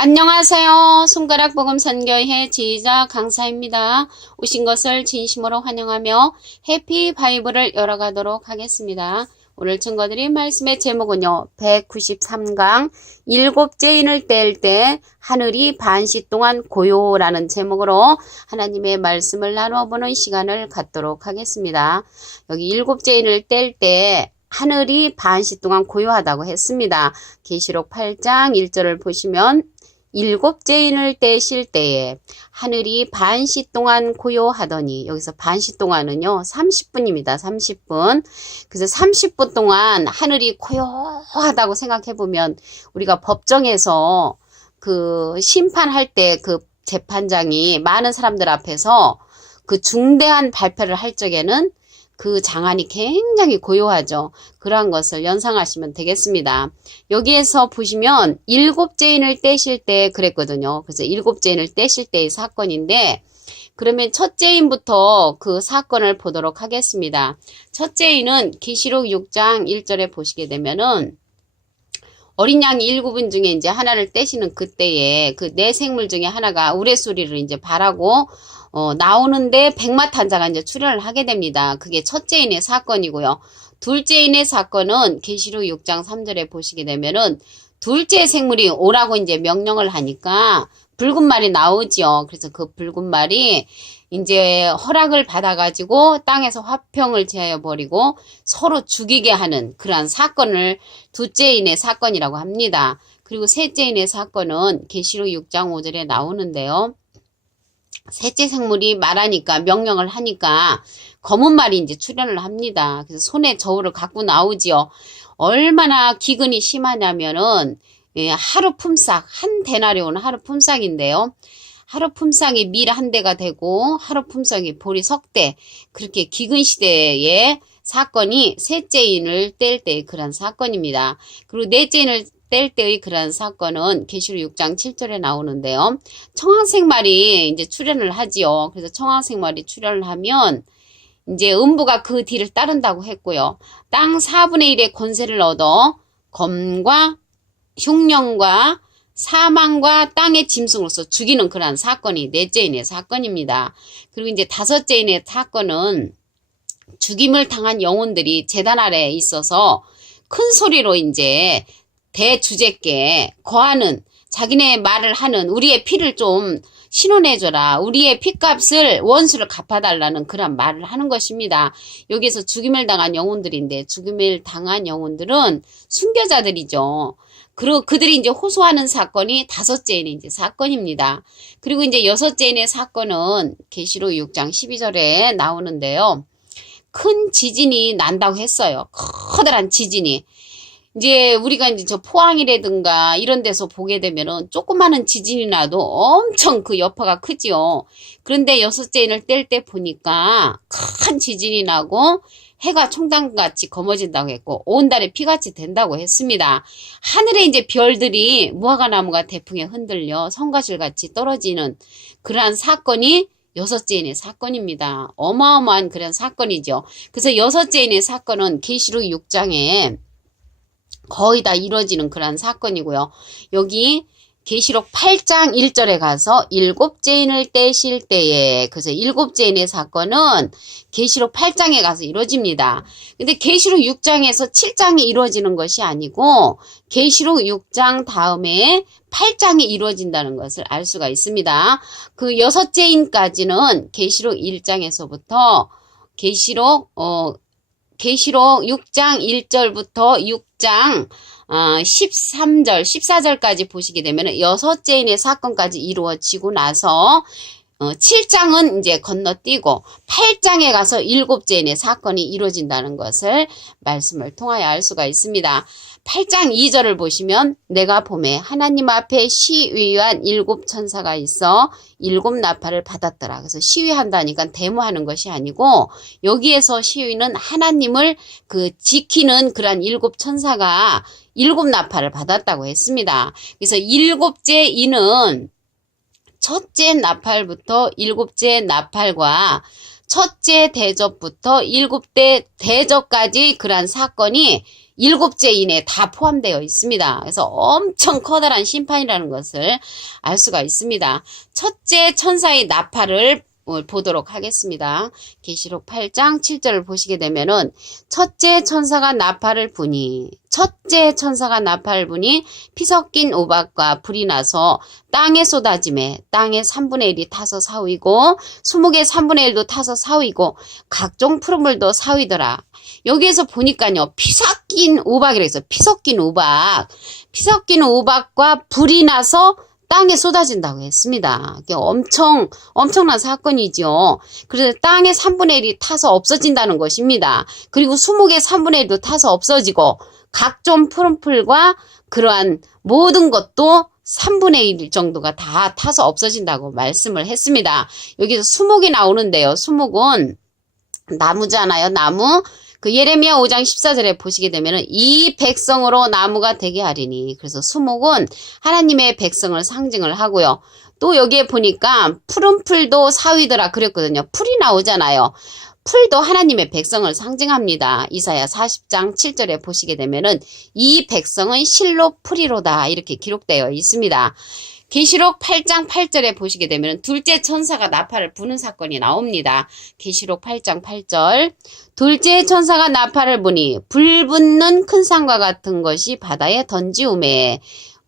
안녕하세요. 손가락 복음 선교회 지휘자 강사입니다. 오신 것을 진심으로 환영하며 해피 바이블을 열어가도록 하겠습니다. 오늘 증거드린 말씀의 제목은요. 193강 일곱째 인을 뗄 때 하늘이 반시 동안 고요라는 제목으로 하나님의 말씀을 나눠보는 시간을 갖도록 하겠습니다. 여기 일곱째 인을 뗄 때 하늘이 반시 동안 고요하다고 했습니다. 계시록 8장 1절을 보시면 일곱째 인을 떼실 때에 하늘이 반시 동안 고요하더니, 여기서 반시 동안은요 30분입니다. 30분. 그래서 30분 동안 하늘이 고요하다고 생각해보면 우리가 법정에서 그 심판할 때 그 재판장이 많은 사람들 앞에서 그 중대한 발표를 할 적에는 그 장안이 굉장히 고요하죠. 그러한 것을 연상하시면 되겠습니다. 여기에서 보시면 일곱째 인을 떼실 때 그랬거든요. 그래서 일곱째 인을 떼실 때의 사건인데, 그러면 첫째 인부터 그 사건을 보도록 하겠습니다. 첫째 인은 계시록 6장 1절에 보시게 되면은 어린 양이 7분 중에 이제 하나를 떼시는 그때에 그 네 생물 중에 하나가 우레소리를 이제 발하고 나오는데 백마탄자가 이제 출현을 하게 됩니다. 그게 첫째 인의 사건이고요. 둘째 인의 사건은 계시록 6장 3절에 보시게 되면은 둘째 생물이 오라고 이제 명령을 하니까 붉은 말이 나오죠. 그래서 그 붉은 말이 이제 허락을 받아가지고 땅에서 화평을 제하여 버리고 서로 죽이게 하는 그러한 사건을 둘째 인의 사건이라고 합니다. 그리고 셋째 인의 사건은 계시록 6장 5절에 나오는데요. 셋째 생물이 말하니까, 명령을 하니까 검은 말이 이제 출현을 합니다. 그래서 손에 저울을 갖고 나오지요. 얼마나 기근이 심하냐면은 하루 품삯, 한 데나리온 하루 품삯인데요. 하루 품삯이 밀 한 대가 되고 하루 품삯이 보리 석 대, 그렇게 기근 시대의 사건이 셋째 인을 뗄 때의 그런 사건입니다. 그리고 넷째 인을 뗄 때의 그런 사건은 계시록 6장 7절에 나오는데요. 청황색말이 이제 출현을 하지요. 그래서 청황색말이 출현을 하면 이제 음부가 그 뒤를 따른다고 했고요. 땅 4분의 1의 권세를 얻어 검과 흉령과 사망과 땅의 짐승으로서 죽이는 그러한 사건이 넷째 인의 사건입니다. 그리고 이제 다섯째 인의 사건은 죽임을 당한 영혼들이 제단 아래에 있어서 큰 소리로 이제 대주제께 거하는, 자기네 말을 하는, 우리의 피를 좀 신원해줘라, 우리의 피값을 원수를 갚아달라는 그런 말을 하는 것입니다. 여기서 죽임을 당한 영혼들인데, 죽임을 당한 영혼들은 순교자들이죠. 그리고 그들이 이제 호소하는 사건이 다섯째 인의 이제 사건입니다. 그리고 이제 여섯째 인의 사건은 계시록 6장 12절에 나오는데요. 큰 지진이 난다고 했어요. 커다란 지진이. 이제 우리가 이제 저 포항이라든가 이런 데서 보게 되면은 조그마한 지진이 나도 엄청 그 여파가 크지요. 그런데 여섯째 인을 뗄 때 보니까 큰 지진이 나고 해가 총당같이 검어진다고 했고 온 달에 피같이 된다고 했습니다. 하늘에 이제 별들이 무화과나무가 태풍에 흔들려 성가실같이 떨어지는 그러한 사건이 여섯째 인의 사건입니다. 어마어마한 그런 사건이죠. 그래서 여섯째 인의 사건은 계시록 6장에 거의 다 이루어지는 그런 사건이고요. 여기 계시록 8장 1절에 가서 일곱째 인을 떼실 때에, 그래서 일곱째 인의 사건은 계시록 8장에 가서 이루어집니다. 근데 계시록 6장에서 7장이 이루어지는 것이 아니고 계시록 6장 다음에 8장이 이루어진다는 것을 알 수가 있습니다. 그 여섯째 인까지는 계시록 1장에서부터 계시록 6장 1절부터 6장 13절, 14절까지 보시게 되면 여섯째 인의 사건까지 이루어지고 나서 7장은 이제 건너뛰고 8장에 가서 일곱째 인의 사건이 이루어진다는 것을 말씀을 통하여 알 수가 있습니다. 8장 2절을 보시면 내가 보매 하나님 앞에 시위한 7 천사가 있어 7 나팔을 받았더라. 그래서 시위한다니까 데모하는 것이 아니고 여기에서 시위는 하나님을 그 지키는 그러한 7 천사가 7 나팔을 받았다고 했습니다. 그래서 일곱째 인은 첫째 나팔부터 일곱째 나팔과 첫째 대접부터 일곱째 대접까지 그러한 사건이 일곱째 인에 다 포함되어 있습니다. 그래서 엄청 커다란 심판이라는 것을 알 수가 있습니다. 첫째 천사의 나팔을 보도록 하겠습니다. 계시록 8장 7절을 보시게 되면은 첫째 천사가 나팔을 부니 피 섞인 우박과 불이 나서 땅에 쏟아짐에 땅의 3분의 1이 타서 사위고 수목의 3분의 1도 타서 사위고 각종 푸른물도 사위더라. 여기에서 보니까요, 피 섞인 우박이라고 해서 피 섞인 우박과 불이 나서 땅에 쏟아진다고 했습니다. 엄청난 사건이죠. 그래서 땅의 3분의 1이 타서 없어진다는 것입니다. 그리고 수목의 3분의 1도 타서 없어지고 각종 푸른 풀과 그러한 모든 것도 3분의 1 정도가 다 타서 없어진다고 말씀을 했습니다. 여기서 수목이 나오는데요. 수목은 나무잖아요. 나무. 그 예레미야 5장 14절에 보시게 되면은 이 백성으로 나무가 되게 하리니. 그래서 수목은 하나님의 백성을 상징을 하고요. 또 여기에 보니까 푸른 풀도 사위더라 그랬거든요. 풀이 나오잖아요. 풀도 하나님의 백성을 상징합니다. 이사야 40장 7절에 보시게 되면은 이 백성은 실로 풀이로다 이렇게 기록되어 있습니다. 계시록 8장 8절에 보시게 되면 둘째 천사가 나팔을 부는 사건이 나옵니다. 계시록 8장 8절 둘째 천사가 나팔을 부니 불 붙는 큰 산과 같은 것이 바다에 던지우매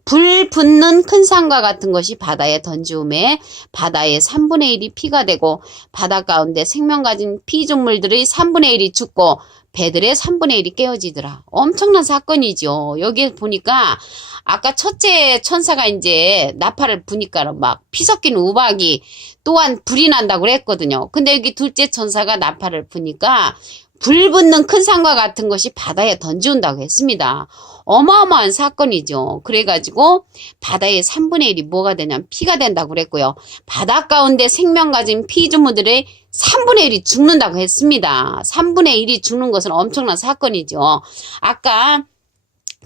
불 붙는 큰 산과 같은 것이 바다에 던지우매 바다의 3분의 1이 피가 되고 바다 가운데 생명 가진 피조물들의 3분의 1이 죽고 배들의 3분의 1이 깨어지더라. 엄청난 사건이죠. 여기에 보니까 아까 첫째 천사가 이제 나팔을 부니까 막 피 섞인 우박이 또한 불이 난다고 그랬거든요. 근데 여기 둘째 천사가 나팔을 부니까 불 붙는 큰 산과 같은 것이 바다에 던지운다고 했습니다. 어마어마한 사건이죠. 그래가지고 바다의 3분의 1이 뭐가 되냐면 피가 된다고 그랬고요. 바다 가운데 생명 가진 피조물들의 3분의 1이 죽는다고 했습니다. 3분의 1이 죽는 것은 엄청난 사건이죠. 아까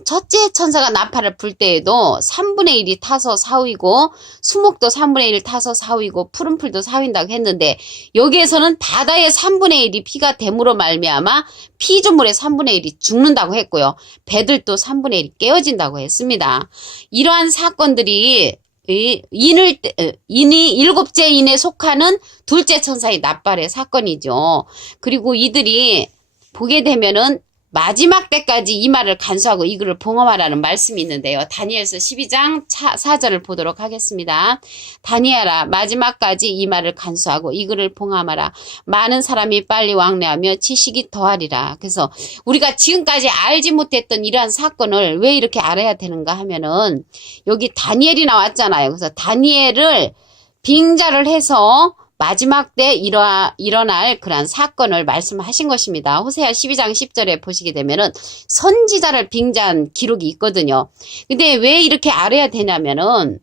첫째 천사가 나팔을 불 때에도 3분의 1이 타서 사위고 수목도 3분의 1 타서 사위고 푸른 풀도 사윈다고 했는데 여기에서는 바다의 3분의 1이 피가 됨으로 말미암아 피조물의 3분의 1이 죽는다고 했고요. 배들도 3분의 1이 깨어진다고 했습니다. 이러한 사건들이 인이 일곱째 인에 속하는 둘째 천사의 나팔의 사건이죠. 그리고 이들이 보게 되면은 마지막 때까지 이 말을 간수하고 이 글을 봉헌하라는 말씀이 있는데요. 다니엘서 12장 4절을 보도록 하겠습니다. 다니엘아 마지막까지 이 말을 간수하고 이 글을 봉헌하라. 많은 사람이 빨리 왕래하며 지식이 더하리라. 그래서 우리가 지금까지 알지 못했던 이러한 사건을 왜 이렇게 알아야 되는가 하면은 여기 다니엘이 나왔잖아요. 그래서 다니엘을 빙자를 해서 마지막 때 일어날 그러한 사건을 말씀하신 것입니다. 호세아 12장 10절에 보시게 되면은 선지자를 빙자한 기록이 있거든요. 근데 왜 이렇게 알아야 되냐면은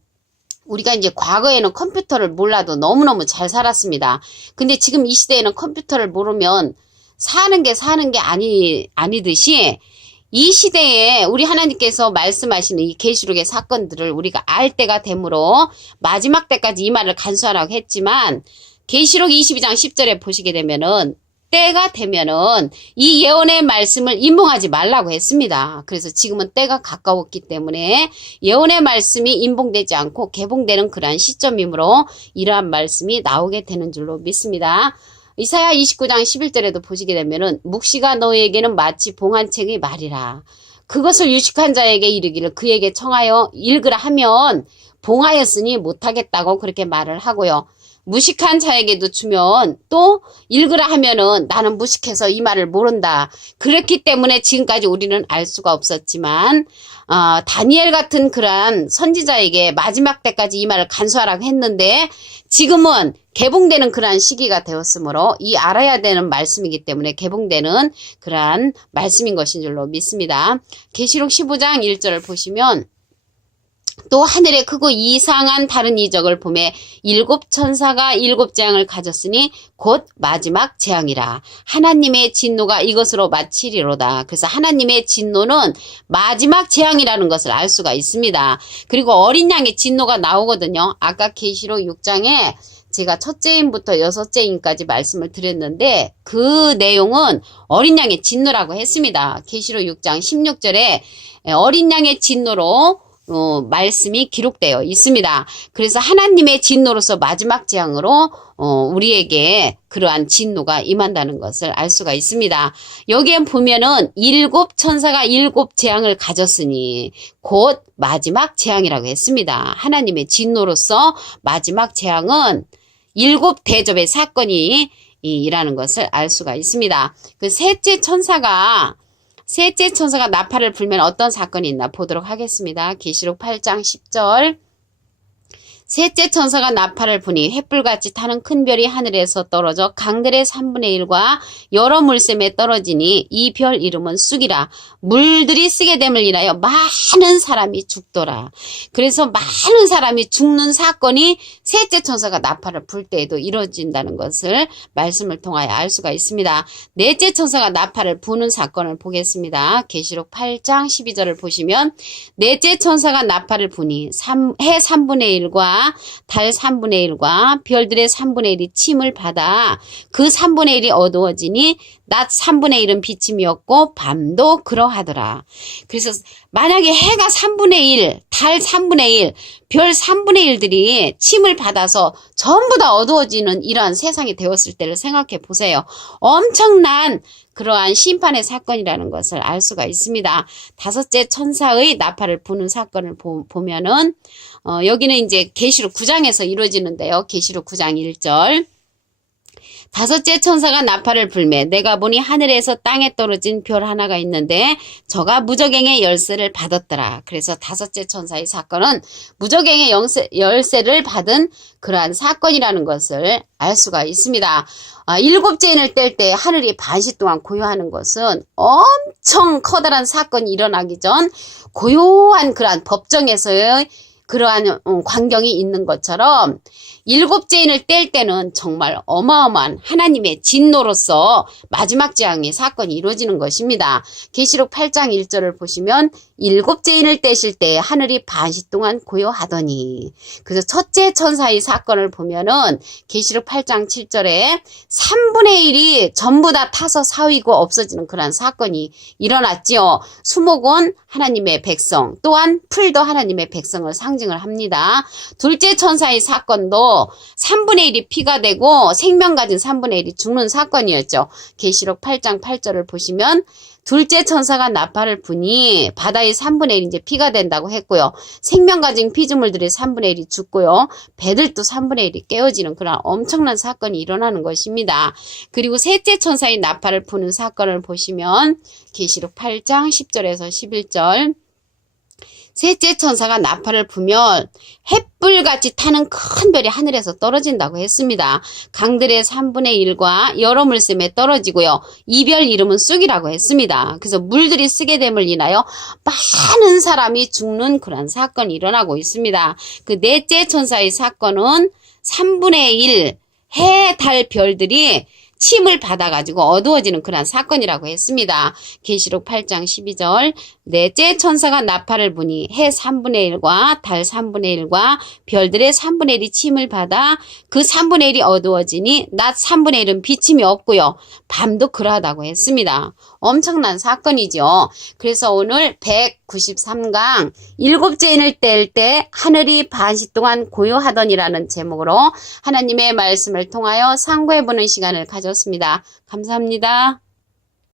우리가 이제 과거에는 컴퓨터를 몰라도 너무너무 잘 살았습니다. 근데 지금 이 시대에는 컴퓨터를 모르면 사는 게 아니듯이 이 시대에 우리 하나님께서 말씀하시는 이 계시록의 사건들을 우리가 알 때가 되므로 마지막 때까지 이 말을 간수하라고 했지만 계시록 22장 10절에 보시게 되면은 때가 되면은 이 예언의 말씀을 임봉하지 말라고 했습니다. 그래서 지금은 때가 가까웠기 때문에 예언의 말씀이 임봉되지 않고 개봉되는 그러한 시점이므로 이러한 말씀이 나오게 되는 줄로 믿습니다. 이사야 29장 11절에도 보시게 되면은 묵시가 너에게는 마치 봉한책의 말이라. 그것을 유식한 자에게 이르기를 그에게 청하여 읽으라 하면 봉하였으니 못하겠다고 그렇게 말을 하고요. 무식한 자에게도 주면 또 읽으라 하면은 나는 무식해서 이 말을 모른다. 그렇기 때문에 지금까지 우리는 알 수가 없었지만 다니엘 같은 그러한 선지자에게 마지막 때까지 이 말을 간수하라고 했는데 지금은 개봉되는 그러한 시기가 되었으므로 이 알아야 되는 말씀이기 때문에 개봉되는 그러한 말씀인 것인 줄로 믿습니다. 계시록 15장 1절을 보시면 또 하늘에 크고 이상한 다른 이적을 보매 일곱 천사가 일곱 재앙을 가졌으니 곧 마지막 재앙이라. 하나님의 진노가 이것으로 마치리로다. 그래서 하나님의 진노는 마지막 재앙이라는 것을 알 수가 있습니다. 그리고 어린 양의 진노가 나오거든요. 아까 계시록 6장에 제가 첫째 인부터 여섯째 인까지 말씀을 드렸는데 그 내용은 어린 양의 진노라고 했습니다. 계시록 6장 16절에 어린 양의 진노로 말씀이 기록되어 있습니다. 그래서 하나님의 진노로서 마지막 재앙으로 우리에게 그러한 진노가 임한다는 것을 알 수가 있습니다. 여기에 보면은 7 천사가 7 재앙을 가졌으니 곧 마지막 재앙이라고 했습니다. 하나님의 진노로서 마지막 재앙은 7 대접의 사건이 이라는 것을 알 수가 있습니다. 그 셋째 천사가 나팔을 불면 어떤 사건이 있나 보도록 하겠습니다. 계시록 8장 10절. 셋째 천사가 나팔을 부니 횃불같이 타는 큰 별이 하늘에서 떨어져 강들의 3분의 1과 여러 물샘에 떨어지니 이 별 이름은 쑥이라. 물들이 쓰게 됨을 인하여 많은 사람이 죽더라. 그래서 많은 사람이 죽는 사건이 셋째 천사가 나팔을 불 때에도 이루어진다는 것을 말씀을 통하여 알 수가 있습니다. 넷째 천사가 나팔을 부는 사건을 보겠습니다. 계시록 8장 12절을 보시면 넷째 천사가 나팔을 부니 해 3분의 1과 달 3분의 1과 별들의 3분의 1이 침을 받아 그 3분의 1이 어두워지니 낮 3분의 1은 비침이었고 밤도 그러하더라. 그래서 만약에 해가 3분의 1, 달 3분의 1, 별 3분의 1들이 침을 받아서 전부 다 어두워지는 이러한 세상이 되었을 때를 생각해 보세요. 엄청난 그러한 심판의 사건이라는 것을 알 수가 있습니다. 다섯째 천사의 나팔을 부는 사건을 보면은 여기는 이제 계시록 9장에서 이루어지는데요. 계시록 9장 1절. 다섯째 천사가 나팔을 불매 내가 보니 하늘에서 땅에 떨어진 별 하나가 있는데 저가 무저갱의 열쇠를 받았더라. 그래서 다섯째 천사의 사건은 무저갱의 열쇠를 받은 그러한 사건이라는 것을 알 수가 있습니다. 일곱째 인을 뗄 때 하늘이 반시 동안 고요하는 것은 엄청 커다란 사건이 일어나기 전 고요한 그러한 법정에서의 그러한 광경이 있는 것처럼 일곱째 인을 뗄 때는 정말 어마어마한 하나님의 진노로서 마지막 재앙의 사건이 이루어지는 것입니다. 계시록 8장 1절을 보시면 일곱째 인을 떼실 때 하늘이 반시 동안 고요하더니 그래서 첫째 천사의 사건을 보면은 계시록 8장 7절에 3분의 1이 전부 다 타서 사위고 없어지는 그런 사건이 일어났지요. 수목은 하나님의 백성 또한 풀도 하나님의 백성을 상징을 합니다. 둘째 천사의 사건도 3분의 1이 피가 되고 생명 가진 3분의 1이 죽는 사건이었죠. 계시록 8장 8절을 보시면 둘째 천사가 나팔을 부니 바다의 3분의 1이 이제 피가 된다고 했고요. 생명 가진 피조물들의 3분의 1이 죽고요. 배들도 3분의 1이 깨어지는 그런 엄청난 사건이 일어나는 것입니다. 그리고 셋째 천사의 나팔을 부는 사건을 보시면 계시록 8장 10절에서 11절. 셋째 천사가 나팔을 부면 횃불같이 타는 큰 별이 하늘에서 떨어진다고 했습니다. 강들의 3분의 1과 여러 물샘에 떨어지고요. 이 별 이름은 쑥이라고 했습니다. 그래서 물들이 쓰게 됨을 인하여 많은 사람이 죽는 그런 사건이 일어나고 있습니다. 그 넷째 천사의 사건은 3분의 1 해, 달, 별들이 침을 받아가지고 어두워지는 그런 사건이라고 했습니다. 계시록 8장 12절 넷째 천사가 나팔을 부니 해 3분의 1과 달 3분의 1과 별들의 3분의 1이 침을 받아 그 3분의 1이 어두워지니 낮 3분의 1은 비침이 없고요. 밤도 그러하다고 했습니다. 엄청난 사건이죠. 그래서 오늘 193강 일곱째 인을 뗄 때 하늘이 반시 동안 고요하더니라는 제목으로 하나님의 말씀을 통하여 상고해보는 시간을 가졌습니다. 감사합니다.